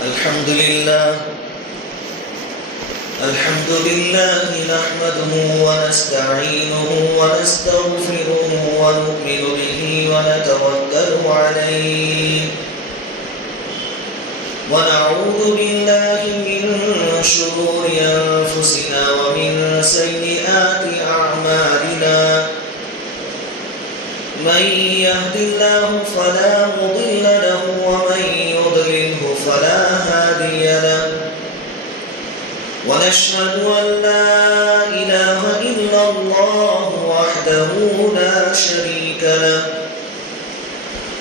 الحمد لله نحمده ونستعينه ونستغفره ونؤمن به ونتوكل عليه ونعوذ بالله من شرور أنفسنا ومن سيئات أعمالنا من يهد الله فلا مضل له ومن يضلله فلا هادي له ونشهد أن لا إله إلا الله وحده لا شريك له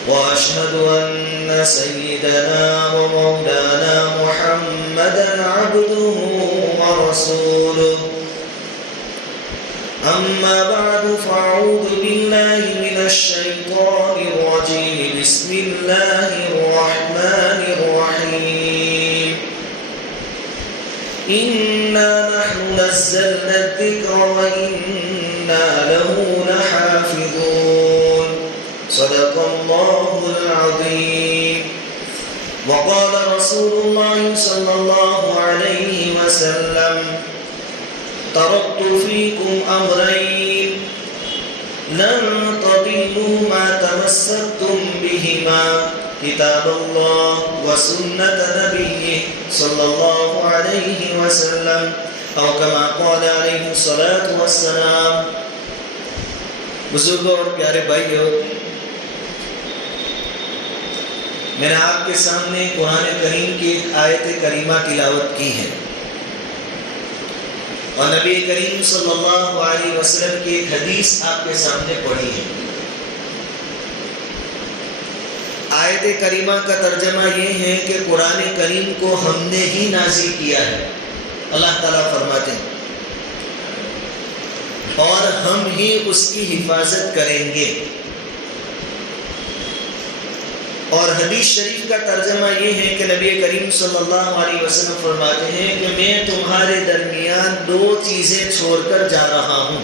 وأشهد أن سيدنا ومولانا محمدا عبده ورسوله أما بعد فأعوذ بالله من الشيطان الرجيم بسم الله الرحمن الرحيم إنا نحن نزلنا الذكر وإنا له لحافظون صدق الله العظيم وقال رسول الله صلى الله عليه وسلم تركت فيكم أمرين لن تضلوا ما تمسكتم بهما كتاب الله وسنة نبيه صلى الله عليه وسلم أو كما قال عليه الصلاة والسلام. بزرگوں اور پیارے بھائیوں، میں نے آپ کے سامنے قرآن کریم کی ایک آیت کریمہ تلاوت کی ہے اور نبی کریم صلی اللہ علیہ وسلم کی ایک حدیث آپ کے سامنے پڑھی ہے. آیت کریمہ کا ترجمہ یہ ہے کہ قرآن کریم کو ہم نے ہی نازل کیا ہے، اللہ تعالیٰ فرماتے ہیں، اور ہم ہی اس کی حفاظت کریں گے. اور حدیث شریف کا ترجمہ یہ ہے کہ نبی کریم صلی اللہ علیہ وسلم فرماتے ہیں کہ میں تمہارے درمیان دو چیزیں چھوڑ کر جا رہا ہوں،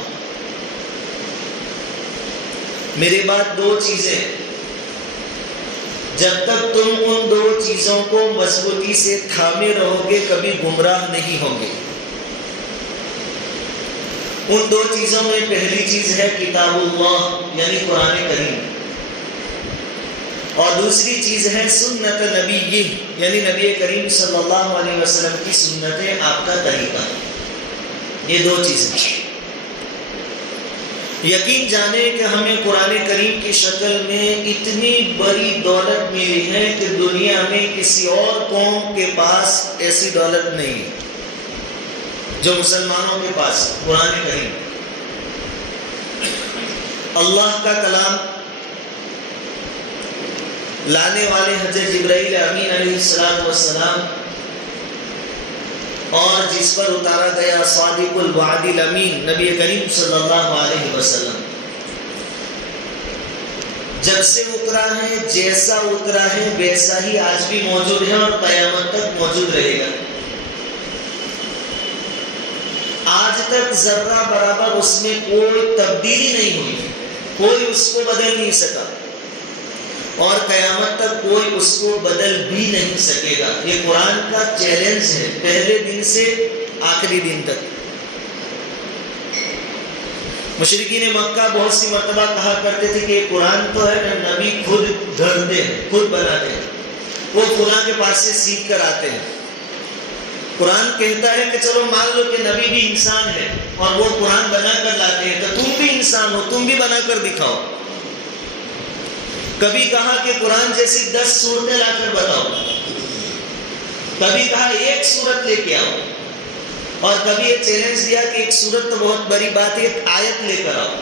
میرے بعد دو چیزیں، جب تک تم ان دو چیزوں کو مضبوطی سے تھامے رہو گے کبھی گمراہ نہیں ہوں گے. ان دو چیزوں میں پہلی چیز ہے کتاب اللہ یعنی قرآن کریم، اور دوسری چیز ہے سنت نبی یعنی نبی کریم صلی اللہ علیہ وسلم کی سنتیں، آپ کا طریقہ. یہ دو چیزیں. یقین جانے کہ ہمیں قرآن کریم کی شکل میں اتنی بڑی دولت ملی ہے کہ دنیا میں کسی اور قوم کے پاس ایسی دولت نہیں ہے جو مسلمانوں کے پاس. قرآن کریم اللہ کا کلام، لانے والے حضرت جبرائیل امین علیہ السلام، اور جس پر اتارا گیا صادق الوعد الامین نبی کریم صلی اللہ علیہ وسلم. جب سے اترا ہے، جیسا اترا ہے ویسا ہی آج بھی موجود ہے اور قیامت تک موجود رہے گا. آج تک ذرہ برابر اس میں کوئی تبدیلی نہیں ہوئی، کوئی اس کو بدل نہیں سکا، اور قیامت تک کوئی اس کو بدل بھی نہیں سکے گا. یہ قرآن کا چیلنج ہے پہلے دن سے آخری دن تک. مشرکین مکہ بہت سی مرتبہ کہا کرتے تھے کہ یہ قرآن تو ہے نا، نبی خود گھڑتے ہیں، خود بناتے ہیں، وہ قرآن کے پاس سے سیکھ کر آتے ہیں. قرآن کہتا ہے کہ چلو مان لو کہ نبی بھی انسان ہے اور وہ قرآن بنا کر لاتے ہیں، تو تم بھی انسان ہو، تم بھی بنا کر دکھاؤ. کبھی کہا کہ قرآن جیسی 10 سورتیں لا کر بتاؤ، کبھی کہا ایک سورت لے کے آؤ، اور کبھی یہ چیلنج دیا کہ ایک سورت تو بہت بڑی بات ہے، ایک آیت لے کر آؤ.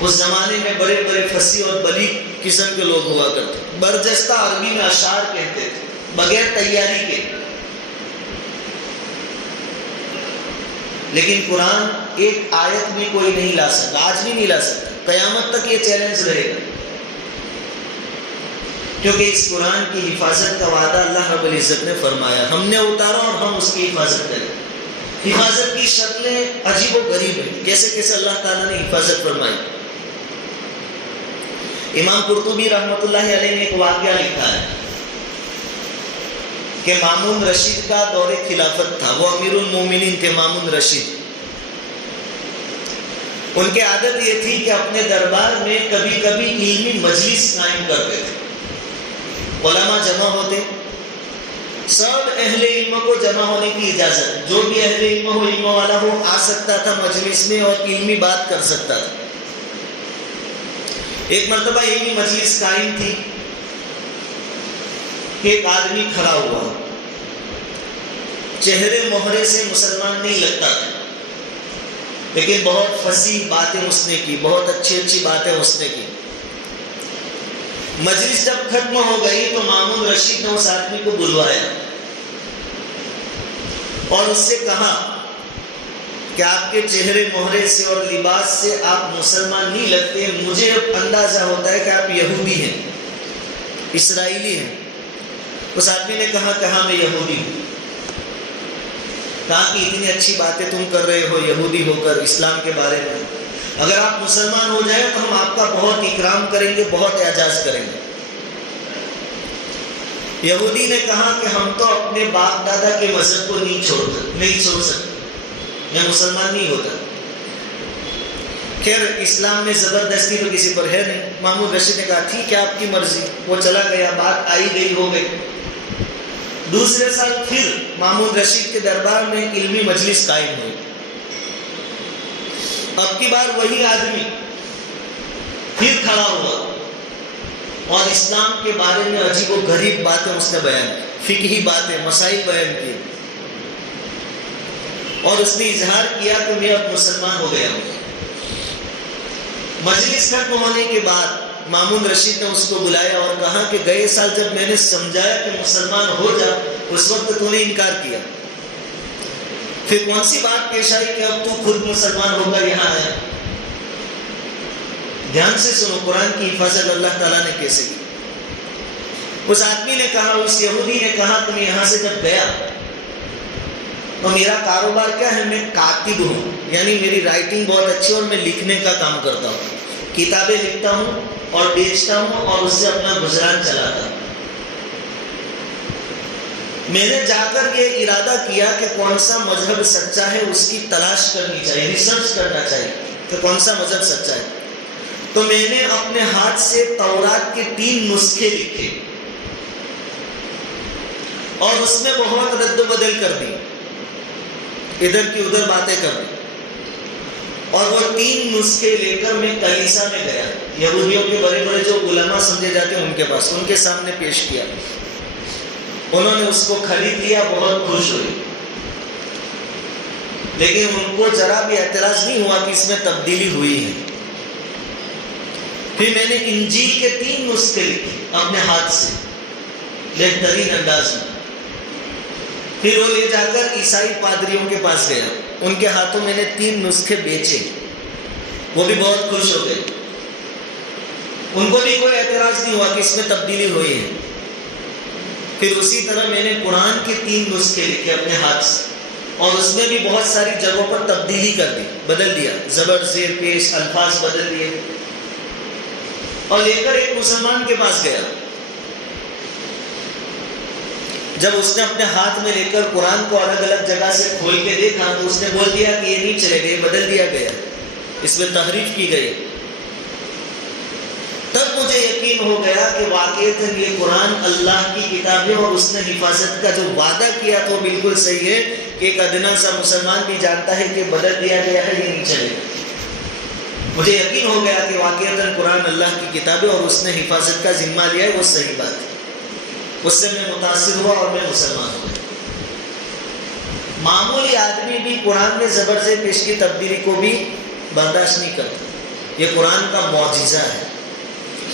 اس زمانے میں بڑے بڑے فصیح اور بلیغ قسم کے لوگ ہوا کرتے، برجستہ عربی میں اشعار کہتے تھے بغیر تیاری کے. لیکن قرآن ایک آیت بھی کوئی نہیں لا سکتا، آج بھی نہیں لا سکتا، قیامت تک یہ چیلنج رہے گا. کیونکہ اس قرآن کی حفاظت کا وعدہ اللہ رب العزت نے فرمایا، ہم نے اتارا اور ہم اس کی حفاظت کریں. حفاظت کی شکلیں عجیب و غریب ہیں، کیسے کیسے اللہ تعالیٰ نے حفاظت فرمائی. امام قرطبی رحمۃ اللہ علیہ نے ایک واقعہ لکھا ہے. کہ مامون رشید کا دور خلافت تھا، وہ امیر المومنین تھے مامون رشید۔ ان کی عادت یہ تھی کہ اپنے دربار میں کبھی کبھی علمی مجلس قائم کرتے تھے، علماء جمع ہوتے، سب اہل علم کو جمع ہونے کی اجازت، جو بھی اہل علم ہو، علم والا ہو، آ سکتا تھا مجلس میں اور علمی بات کر سکتا تھا۔ ایک مرتبہ علمی مجلس قائم تھی کہ ایک آدمی کھڑا ہوا، چہرے مہرے سے مسلمان نہیں لگتا تھا، لیکن بہت فصیح باتیں اس نے کی، بہت اچھی اچھی باتیں اس نے کی۔ مجلس جب ختم ہو گئی تو مامون رشید نے اس آدمی کو بلوایا اور اس سے کہا کہ آپ کے چہرے مہرے سے اور لباس سے آپ مسلمان نہیں لگتے، مجھے اب اندازہ ہوتا ہے کہ آپ یہودی ہیں، اسرائیلی ہیں۔ اس آدمی نے کہا کہ ہاں میں یہودی ہوں۔ کہا کہ اتنی اچھی باتیں تم کر رہے ہو یہودی ہو کر اسلام کے بارے میں، اگر آپ مسلمان ہو جائیں تو ہم آپ کا بہت اکرام کریں گے، بہت اعزاز کریں گے۔ یہودی نے کہا کہ ہم تو اپنے باپ دادا کے مذہب کو نہیں چھوڑ سکتے، میں مسلمان نہیں ہوتا۔ خیر اسلام میں زبردستی تو کسی پر ہے نہیں۔ مامون رشید نے کہا ٹھیک ہے آپ کی مرضی، وہ چلا گیا، بات آئی گئی ہو گئی۔ دوسرے سال پھر مامون رشید کے دربار میں علمی مجلس قائم ہوئی۔ اب کی بار وہی آدمی پھر کھڑا ہوا اور اسلام کے بارے میں عجیب و غریب باتیں اس نے بیان کی، فقہی باتیں، مسائل بیان کی، اور اس نے اظہار کیا کہ میں اب مسلمان ہو گیا ہوں۔ مجلس ختم ہونے کے بعد مامون رشید نے اس کو بلایا اور کہا کہ گئے سال جب میں نے سمجھایا کہ مسلمان ہو جا، اس وقت تو نے انکار کیا، پھر کون سی بات پیش آئی کہ اب تو خود مسلمان ہو کر یہاں آیا؟ دھیان سے سنو قرآن کی حفاظت اللہ تعالیٰ نے کیسے کی۔ اس آدمی نے کہا، اس یہودی نے کہا کہ میں یہاں سے جب گیا تو میرا کاروبار کیا ہے، میں کاتب ہوں، یعنی میری رائٹنگ بہت اچھی اور میں لکھنے کا کام کرتا ہوں، کتابیں لکھتا ہوں اور بیچتا ہوں اور اس سے اپنا گزران چلاتا ہوں۔ میں نے جا کر یہ ارادہ کیا کہ کون سا مذہب سچا ہے اس کی تلاش کرنی چاہیے، ریسرچ کرنا چاہیے کہ کون سا مذہب سچا ہے۔ تو میں نے اپنے ہاتھ سے تورات کے 3 نسخے لکھے اور اس میں بہت رد و بدل کر دی، ادھر کی ادھر باتیں کر دی، اور وہ 3 نسخے لے کر میں کلیسا میں گیا، یہودیوں کے بڑے بڑے جو علماء سمجھے جاتے ہیں ان کے پاس، ان کے سامنے پیش کیا۔ انہوں نے اس کو خرید لیا، بہت خوش ہوئے، لیکن ان کو ذرا بھی اعتراض نہیں ہوا کہ اس میں تبدیلی ہوئی ہے۔ پھر میں نے انجیل کے 3 نسخے لکھے اپنے ہاتھ سے بہترین انداز میں، پھر وہ لے جا کر عیسائی پادریوں کے پاس گیا، ان کے ہاتھوں میں نے 3 نسخے بیچے، وہ بھی بہت خوش ہو گئے، ان کو بھی کوئی اعتراض نہیں ہوا کہ اس میں تبدیلی ہوئی ہے۔ پھر اسی طرح میں نے قرآن کے 3 نسخے لکھے اپنے ہاتھ سے، اور اس میں بھی بہت ساری جگہوں پر تبدیلی کر دی، بدل دیا، زبر زیر پیش الفاظ بدل دیے، اور لے کر ایک مسلمان کے پاس گیا۔ جب اس نے اپنے ہاتھ میں لے کر قرآن کو الگ الگ جگہ سے کھول کے دیکھا تو اس نے بول دیا کہ یہ نہیں چلے گا، یہ بدل دیا گیا، اس میں تحریف کی گئی۔ تب مجھے یقین ہو گیا کہ واقعتاً یہ قرآن اللہ کی کتاب ہے، اور اس نے حفاظت کا جو وعدہ کیا تو بالکل صحیح ہے کہ ایک ادنا سا مسلمان بھی جانتا ہے کہ بدل دیا گیا ہے، یہ نہیں چلے گا۔ مجھے یقین ہو گیا کہ واقعتاً قرآن اللہ کی کتاب ہے اور اس نے حفاظت کا ذمہ لیا ہے، وہ صحیح بات ہے۔ اس سے میں متاثر ہوا اور میں مسلمان ہو گیا۔ معمولی آدمی بھی قرآن میں زبر سے پیش کی تبدیلی کو بھی برداشت نہیں کرتا، یہ قرآن کا معجزہ ہے،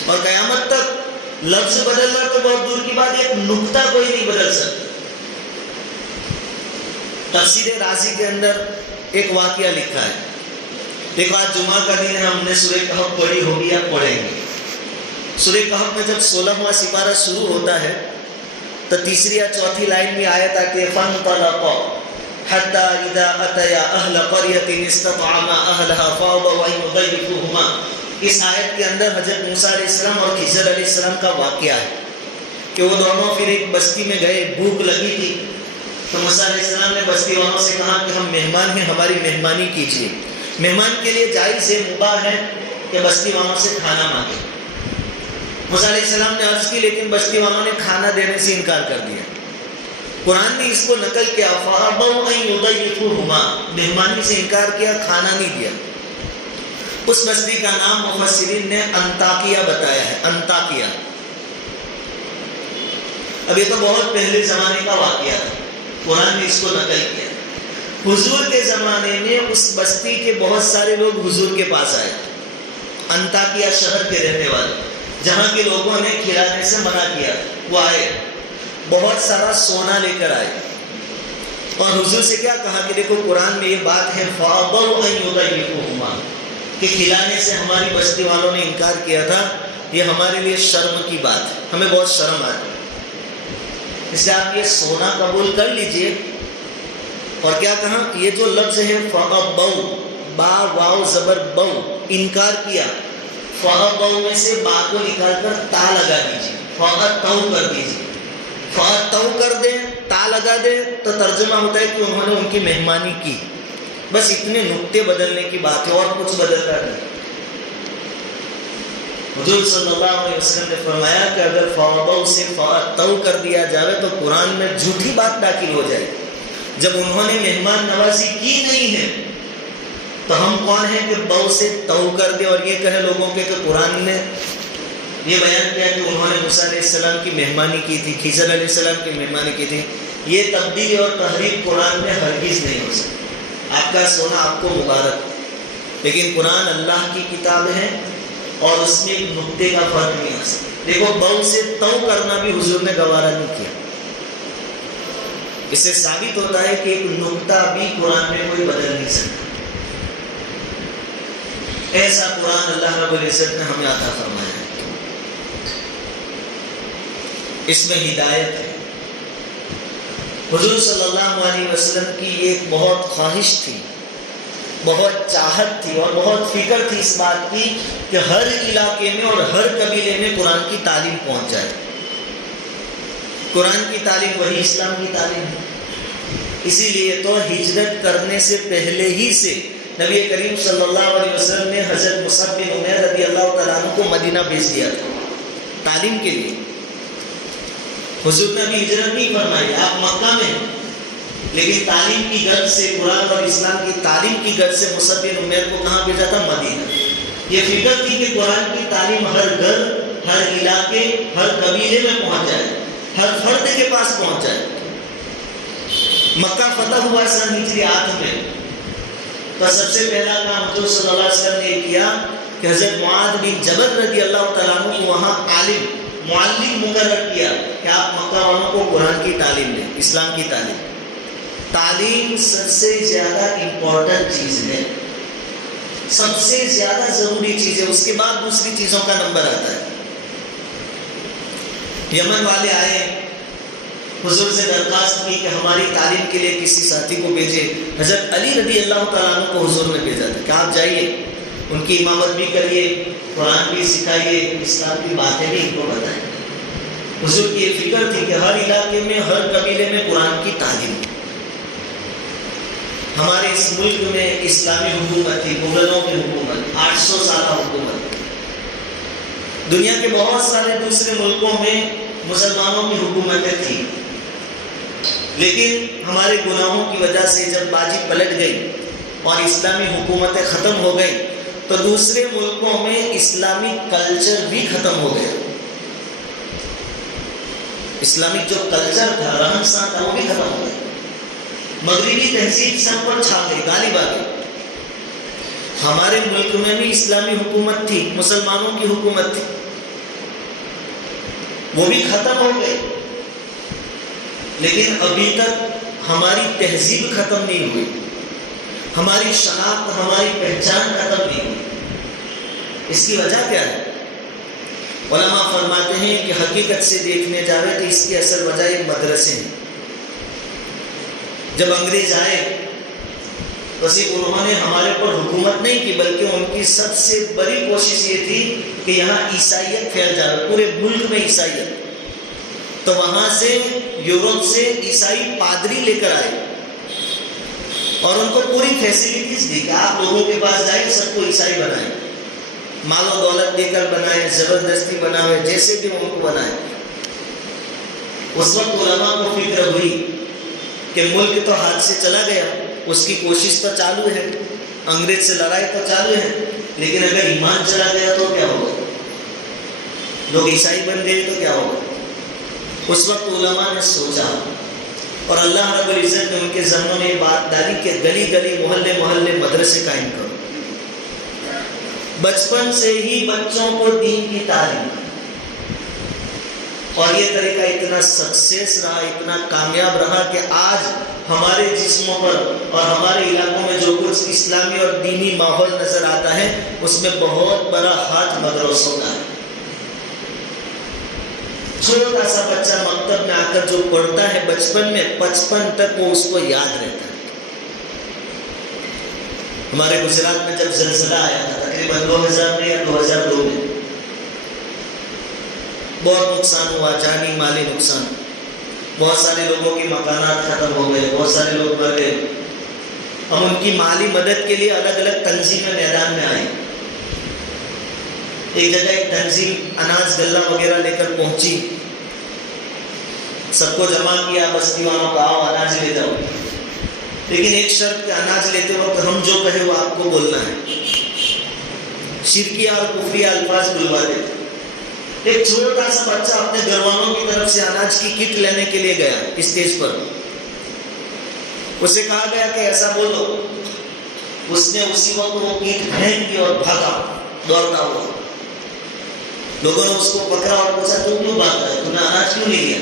اور قیامت تک لفظ بدلنا تو بہت دور کی بات ہے، ایک نقطہ کوئی نہیں بدل سکتا۔ تفسیر رازی کے اندر ایک واقعہ لکھا ہے، دیکھو آج جمعہ کا دن ہے، ہم نے سورہ کہف پڑھی ہوگی یا پڑھیں گے۔ سورہ کہف میں جب 16واں سپارہ شروع ہوتا ہے تو تیسری یا چوتھی لائن میں آیت آتی ہے، فَانْطَلَقَا حَتَّى إِذَا أَتَيَا أَهْلَ قَرْيَةٍ اسْتَطْعَمَا أَهْلَهَا فَأَبَوْا أَن يُضَيِّفُوهُمَا۔ اس آیت کے اندر حضرت موسیٰ علیہ السلام اور خضر علیہ السلام کا واقعہ ہے۔ کہ وہ دونوں پھر ایک بستی میں گئے, بھوک لگی تھی, تو موسیٰ علیہ السلام نے بستی والوں سے کہا کہ ہم مہمان ہیں, ہماری مہمانی کیجیے. مہمان کے لیے جائز ہے, مباح ہے کہ بستی والوں سے کھانا مانگے. موسیٰ علیہ السلام نے عرض کی, لیکن بستی والوں نے کھانا دینے سے انکار کر دیا. قرآن نے اس کو نقل کیا, فَأَبَوْا أَن يُضَيِّفُوهُمَا, مہمانی سے انکار کیا, کھانا نہیں دیا. اس بستی کا نام مفسرین نے انطاکیہ بتایا ہے, انطاکیہ. اب یہ تو بہت پہلے زمانے کا واقعہ تھا, قرآن نے اس کو نقل کیا. حضور کے زمانے میں اس بستی کے بہت سارے لوگ حضور کے پاس آئے, انطاکیہ شہر کے رہنے والے, جہاں کے لوگوں نے کھلانے سے منع کیا. وہ آئے, بہت سارا سونا لے کر آئے, اور حضور سے کیا کہا کہ دیکھو قرآن میں یہ بات ہے, فَأَبَوْا أَن يُضَيِّفُوهُمَا, کہ کھلانے سے ہماری بستی والوں نے انکار کیا تھا. یہ ہمارے لیے شرم کی بات ہے, ہمیں بہت شرم آتی, اس لیے آپ یہ سونا قبول کر لیجئے. اور کیا کہا, یہ جو لفظ ہے فَأَبَوْا, با واو زبر بو, انکار کیا. فَأَبَوْا میں سے با کو نکال کر تا لگا دیجئے, فَأَتَوْا کر دیجئے. فَأَتَوْا کر دیں, تا لگا دیں, تو ترجمہ ہوتا ہے کہ انہوں نے ان کی مہمانی کی. بس اتنے نقطے بدلنے کی بات ہے, اور کچھ بدل کر نہیں. حضور صلی اللہ علیہ وسلم نے فرمایا کہ اگر فَأَبَوْا سے فَأَتَوْا کر دیا جائے تو قرآن میں جھوٹی بات داخل ہو جائے. جب انہوں نے مہمان نوازی کی نہیں ہے تو ہم کون ہیں کہ بو سے تو کر دے, اور یہ کہے لوگوں کے کہ قرآن نے یہ بیان کیا کہ انہوں نے موسیٰ علیہ السلام کی مہمانی کی تھی, خضر علیہ السلام کی مہمانی کی تھی. یہ تبدیلی اور تحریف قرآن میں ہرگز نہیں ہو سکتی. آپ کا سونا آپ کو مبارک, لیکن قرآن اللہ کی کتاب ہے اور اس میں ایک نقطے کا فرق نہیں آ سکتا. دیکھو بو سے تو کرنا بھی حضور نے گوارا نہیں کیا. اس سے ثابت ہوتا ہے کہ ایک نقطہ بھی قرآن میں کوئی بدل نہیں سکتا. ایسا قرآن اللہ رب العزت نے ہمیں عطا فرمایا ہے. اس میں ہدایت ہے. حضور صلی اللہ علیہ وسلم کی ایک بہت خواہش تھی, بہت چاہت تھی اور بہت فکر تھی اس بات کی کہ ہر علاقے میں اور ہر قبیلے میں قرآن کی تعلیم پہنچ جائے. قرآن کی تعلیم وہی اسلام کی تعلیم ہے. اسی لیے تو ہجرت کرنے سے پہلے ہی سے نبی کریم صلی اللہ علیہ وسلم نے حضرت مصعب بن عمیر رضی اللہ تعالیٰ عنہ کو مدینہ بھیج دیا تھا تعلیم کے لیے. حضور نے ابھی ہجرت نہیں فرمائی, آپ مکہ میں, لیکن تعلیم کی غرض سے, قرآن اور اسلام کی تعلیم کی غرض سے مصعب بن عمیر کو کہاں بھیجا تھا؟ مدینہ. یہ فکر تھی کہ قرآن کی تعلیم ہر گھر, ہر علاقے, ہر قبیلے میں پہنچ جائے, ہر فرد کے پاس پہنچ جائے. مکہ فتح ہوا سن ہجری 8 میں, تو سب سے پہلا کام حضور صلی اللہ علیہ وسلم نے کیا کہ حضرت معاذ بن جبل رضی اللہ تعالیٰ عنہ کو وہاں عالم معلم مقرر کیا کہ آپ مکہ والوں کو قرآن کی تعلیم دیں, اسلام کی تعلیم. تعلیم سب سے زیادہ امپورٹنٹ چیز ہے, سب سے زیادہ ضروری چیز ہے, اس کے بعد دوسری چیزوں کا نمبر آتا ہے. یمن والے آئے, حضور سے درخواست کی کہ ہماری تعلیم کے لیے کسی ساتھی کو بھیجے. حضرت علی رضی اللہ تعالیٰ عنہ کو حضور نے بھیجا تھا کہ آپ جائیے, ان کی امامت بھی کریے, قرآن بھی سکھائیے, اسلام کی باتیں بھی ان کو بتائیں. حضور کی یہ فکر تھی کہ ہر علاقے میں, ہر قبیلے میں قرآن کی تعلیم. ہمارے اس ملک میں اسلامی حکومت تھی, مغلوں کی حکومت, 800 سالہ حکومت. دنیا کے بہت سارے دوسرے ملکوں میں مسلمانوں کی حکومتیں تھیں, لیکن ہمارے گناہوں کی وجہ سے جب بازی پلٹ گئی اور اسلامی حکومتیں ختم ہو گئی تو دوسرے ملکوں میں اسلامی کلچر بھی ختم ہو گیا. اسلامک جو کلچر تھا, رہن سہن تھا, وہ بھی ختم ہو گیا. مغربی تہذیب سب پر چھا گئی, غالب آ گئی. ہمارے ملک میں بھی اسلامی حکومت تھی, مسلمانوں کی حکومت تھی, وہ بھی ختم ہو گئی, لیکن ابھی تک ہماری تہذیب ختم نہیں ہوئی, ہماری شناخت, ہماری پہچان ختم نہیں ہوئی. اس کی وجہ کیا ہے؟ علماء فرماتے ہیں کہ حقیقت سے دیکھنے جاوے تو اس کی اصل وجہ یہ مدرسے ہیں. جب انگریز آئے تو صرف انہوں نے ہمارے پر حکومت نہیں کی, بلکہ ان کی سب سے بڑی کوشش یہ تھی کہ یہاں عیسائیت پھیل جائے, پورے ملک میں عیسائیت. تو وہاں سے یورپ سے عیسائی پادری لے کر آئے اور ان کو پوری فیسلٹیز دی کہ آپ لوگوں کے پاس جائیں، سب کو عیسائی بنائیں، مال و دولت دے کر بنائیں، زبردستی بنائے، جیسے بھی ان کو بنائیں۔ اس وقت علماء کو فکر ہوئی کہ ملک تو ہاتھ سے چلا گیا، اس کی کوشش تو چالو ہے، انگریز سے لڑائی تو چالو ہے، لیکن اگر ایمان چلا گیا تو کیا ہوگا؟ لوگ عیسائی بن گئے تو کیا ہوگا؟ اس وقت علماء نے سوچا اور اللہ رب العزت نے ان کے ذہنوں میں بات ڈالی کہ گلی گلی محلے محلے مدرسے قائم کرو، بچپن سے ہی بچوں کو دین کی تعلیم۔ اور یہ طریقہ اتنا سکسیس رہا، اتنا کامیاب رہا کہ آج ہمارے جسموں پر اور ہمارے علاقوں میں جو کچھ اسلامی اور دینی ماحول نظر آتا ہے اس میں بہت بڑا ہاتھ مدرسوں کا ہے۔ چھوٹا سا بچہ مکتب میں آ کر جو پڑھتا ہے بچپن میں، 55 تک وہ اس کو یاد رہتا ہے۔ ہمارے گجرات میں جب زلزلہ آیا تھا تقریباً 2000 میں یا 2002 میں، بہت نقصان ہوا، جانی مالی نقصان، بہت سارے لوگوں کی مکانات ختم ہو گئے، بہت سارے لوگ مر گئے۔ ہم ان کی مالی مدد کے لیے الگ الگ تنظیمیں میدان میں آئی۔ ایک جگہ ایک تنظیم اناج غلہ وغیرہ لے کر پہنچی، سب کو جمع کیا، بستی والوں کا آؤ اناج لے جاؤ، لیکن ایک شرط کہ اناج لیتے وقت ہم جو کہے وہ آپ کو بولنا ہے۔ شرکیہ اور کفریہ الفاظ بلواتے تھے۔ ایک چھوٹا سا بچہ اپنے گھر والوں کی طرف سے اناج کی کٹ لینے کے لیے گیا اسٹیج پر، اسے کہا گیا کہ ایسا بولو، اس نے اسی وقت وہ کٹ پھینک دی اور بھاگا دوڑتا ہوا۔ لوگوں نے اس کو پکڑا اور پوچھا تو کیوں بھاگ رہا ہے، تم نے اناج کیوں نہیں لیا؟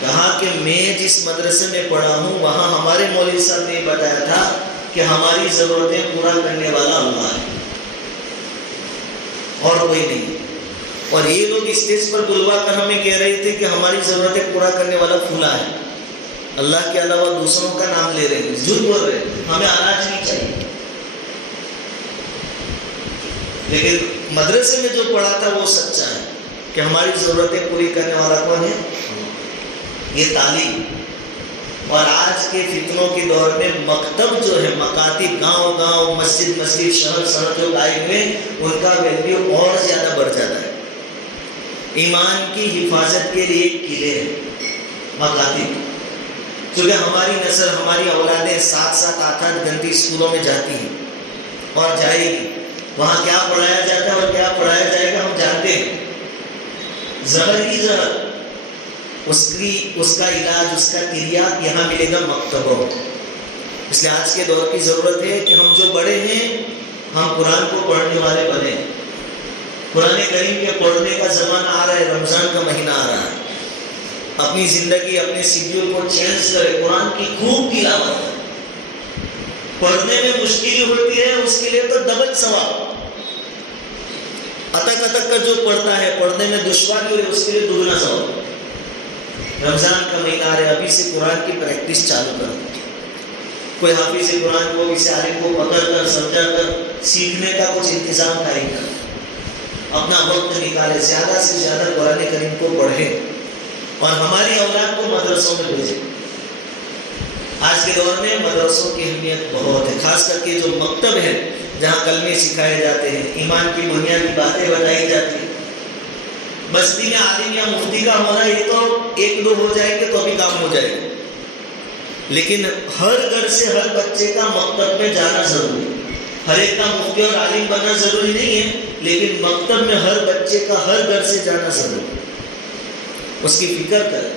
کہا کہ میں جس مدرسے میں پڑھا ہوں وہاں ہمارے مولوی صاحب نے بتایا تھا کہ ہماری ضرورتیں پورا کرنے والا اللہ ہے اور کوئی نہیں۔ اور یہ لوگ اسٹیج پر بلوا کر ہمیں کہہ رہے تھے کہ ہماری ضرورتیں پورا کرنے والا کھلا ہے، اللہ کے علاوہ دوسروں کا نام لے رہے ہیں، جھوٹ بول رہے ہیں، ہمیں اناج نہیں چاہیے۔ لیکن مدرسے میں جو پڑھا تھا وہ سچا ہے کہ ہماری ضرورتیں پوری کرنے والا کون ہے؟ یہ تعلیم۔ اور آج کے فتنوں کے دور میں مکتب جو ہے، مکاتب، گاؤں گاؤں، مسجد مسجد، شہر شہر جو قائم ہوئے، ان کا ویلیو اور زیادہ بڑھ جاتا ہے۔ ایمان کی حفاظت کے لیے قلعے ہیں مکاتب، کیونکہ ہماری نسل، ہماری اولادیں 7 8 گندی اسکولوں میں جاتی ہیں اور جائے گی، وہاں کیا پڑھایا جاتا ہے اور کیا پڑھایا جائے گا ہم جانتے ہیں۔ زہر کی زہر، اس کا علاج، اس کا تریاق یہاں ملے گا مکتبوں۔ اس لیے آج کے دور کی ضرورت ہے کہ ہم جو بڑے ہیں ہم قرآن کو پڑھنے والے بنے۔ قرآن کریم کے پڑھنے کا زمانہ آ رہا ہے، رمضان کا مہینہ آ رہا ہے، اپنی زندگی، اپنے شیڈیول کو چینج کرے، قرآن کی خوب تلاوت۔ پڑھنے میں مشکل ہوتی ہے اس کے لیے تو ڈبل ثواب، اتک اتک کر جو پڑھتا ہے پڑھنے میں دشواری ہو رہی ہے اس کے لیے دگنا ثواب۔ رمضان کا مہینہ آ رہا ہے، ابھی سے قرآن کی پریکٹس چالو کرو۔ کوئی حافظ قرآن کو، کسی عالم کو پکڑ کر سمجھا کر سیکھنے کا کچھ انتظام کریں گا، اپنا وقت نکالے، زیادہ سے زیادہ قرآن کریم کو پڑھیں اور ہماری اولاد کو مدرسوں میں بھیجیں۔ آج کے دور میں مدرسوں کی اہمیت بہت ہے، خاص کر کے جو مکتب ہے جہاں کلمے سکھائے جاتے ہیں، ایمان کی بنیادی باتیں بتائی جاتی ہیں۔ بستی میں عالم یا مفتی کا ہونا یہ تو 1 2 ہو جائے گے تو ابھی کام ہو جائے گا، لیکن ہر گھر سے ہر بچے کا مکتب میں جانا ضروری ہے۔ ہر ایک کا مفتی اور عالم بننا ضروری نہیں ہے، لیکن مکتب میں ہر بچے کا ہر گھر سے جانا ضروری ہے، اس کی فکر کریں۔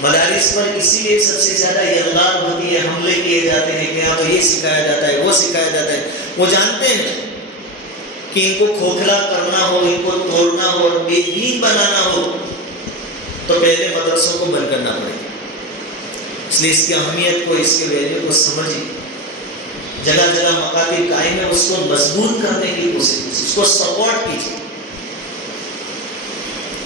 مدارس پر اسی لیے سب سے زیادہ یلغار ہوتی ہے، حملے کیے جاتے ہیں کہ یہاں تو یہ سکھایا جاتا ہے، وہ سکھایا جاتا ہے۔ وہ جانتے ہیں کہ ان کو کھوکھلا کرنا ہو، ان کو توڑنا ہو اور بے دین بنانا ہو تو پہلے مدرسوں کو بند کرنا پڑے گا۔ اس لیے اس کی اہمیت کو، اس کے ویلیو کو سمجھیے۔ جگہ جگہ مکاتب قائم ہے، اس کو مضبوط کرنے کی کوشش کیجیے، اس کو سپورٹ کیجیے۔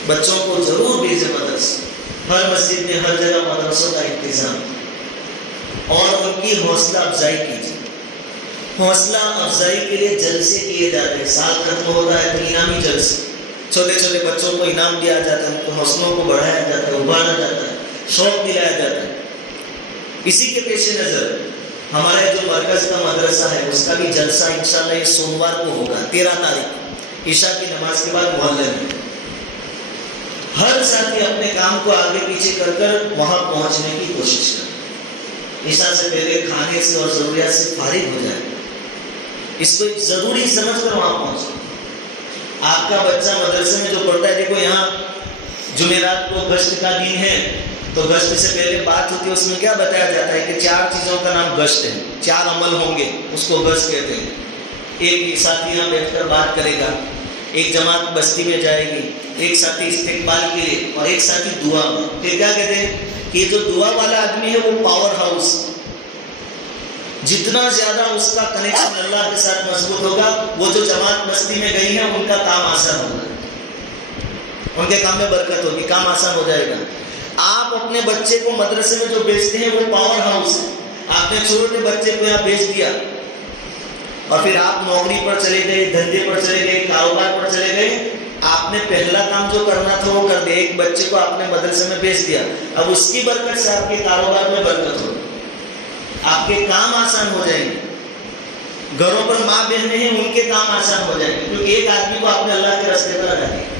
بچوں کو ضرور بھیجیں مدرسے، ہر مسجد میں ہر جگہ مدرسوں کا انتظام، اور ان کی حوصلہ افزائی کیجیے۔ حوصلہ افزائی کے لیے جلسے کیے جاتے ہیں، سال ختم ہوتا ہے تو انعامی جلسے، چھوٹے چھوٹے بچوں کو انعام دیا جاتا ہے، ان کو حوصلوں کو بڑھایا جاتا ہے، ابھارا جاتا ہے، شوق دلایا جاتا ہے۔ اسی کے پیش نظر ہمارے جو مرکز کا مدرسہ ہے اس کا بھی جلسہ انشاءاللہ یہ سوموار کو ہوگا، 13 تاریخ عشاء کی نماز کے بعد محلے میں۔ ہر ساتھی اپنے کام کو آگے پیچھے کر کر وہاں پہنچنے کی کوشش کرے، عشاء سے پہلے کھانے سے اور ضروریات سے فارغ ہو جائے، اس کو ایک ضروری سمجھ کر وہاں پہنچے۔ آپ کا بچہ مدرسے میں جو پڑھتا ہے، دیکھو یہاں جمعرات کو گشت کا دن ہے تو گشت سے پہلے بات ہوتی ہے، اس میں کیا بتایا جاتا ہے کہ 4 چیزوں کا نام گشت ہے، 4 عمل ہوں گے، اس کو گشت کہتے ہیں۔ ایک ساتھی یہاں بیٹھ کر بات کرے گا، ایک جماعت بستی میں جائے گی، ایک ساتھی استقبال کے لیے اور ایک ساتھی دعا میں۔ پھر کیا کہتے ہیں کہ یہ جو دعا والا آدمی ہے وہ پاور ہاؤس، جتنا زیادہ اس کا کنیکشن اللہ کے ساتھ مضبوط ہوگا، وہ جو جماعت بستی میں گئی ہے ان کا کام آسان ہوگا، ان کے کام میں برکت ہوگی، کام آسان ہو جائے گا۔ آپ اپنے بچے کو مدرسے میں جو بیچتے ہیں وہ پاور ہاؤس ہے۔ آپ نے چھوٹے بچے کو یہاں بیچ دیا اور پھر آپ نوکری پر چلے گئے، دھندے پر چلے گئے، کاروبار پر چلے گئے، آپ نے پہلا کام جو کرنا تھا وہ کر دیا، ایک بچے کو آپ نے مدرسے میں بیچ دیا، اب اس کی برکت سے آپ کے کاروبار میں برکت ہوگی، آپ کے کام آسان ہو جائیں گے، گھروں پر ماں بہنیں ہیں ان کے کام آسان ہو جائیں گے، کیونکہ ایک آدمی کو آپ نے اللہ کے راستے پر لگا دیا۔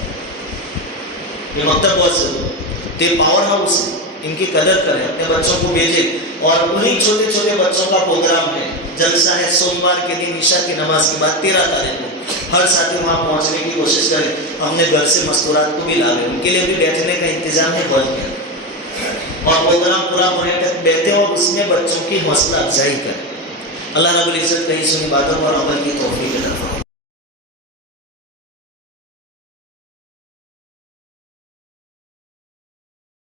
یہ مکتب بہت ضروری ہے، یہ پاور ہاؤس ہے، ان کی قدر کریں، اپنے بچوں کو بھیجیں۔ اور انہیں چھوٹے چھوٹے بچوں کا پروگرام ہے، جلسہ ہے سوموار کے دن عشاء کی نماز کے بعد 13 تاریخ کو۔ ہر ساتھی وہاں پہنچنے کی کوشش کریں، اپنے گھر سے مستورات کو بھی لا لیں، ان کے لیے بھی بیٹھنے کا انتظام ہے بہت کیا، اور پروگرام پورا ہونے تک بیٹھے اور اس میں بچوں کی حوصلہ افزائی کریں۔ اللہ رب العزت کہیں سنی باتوں پر عمل کی توفیق عطا فرمائے۔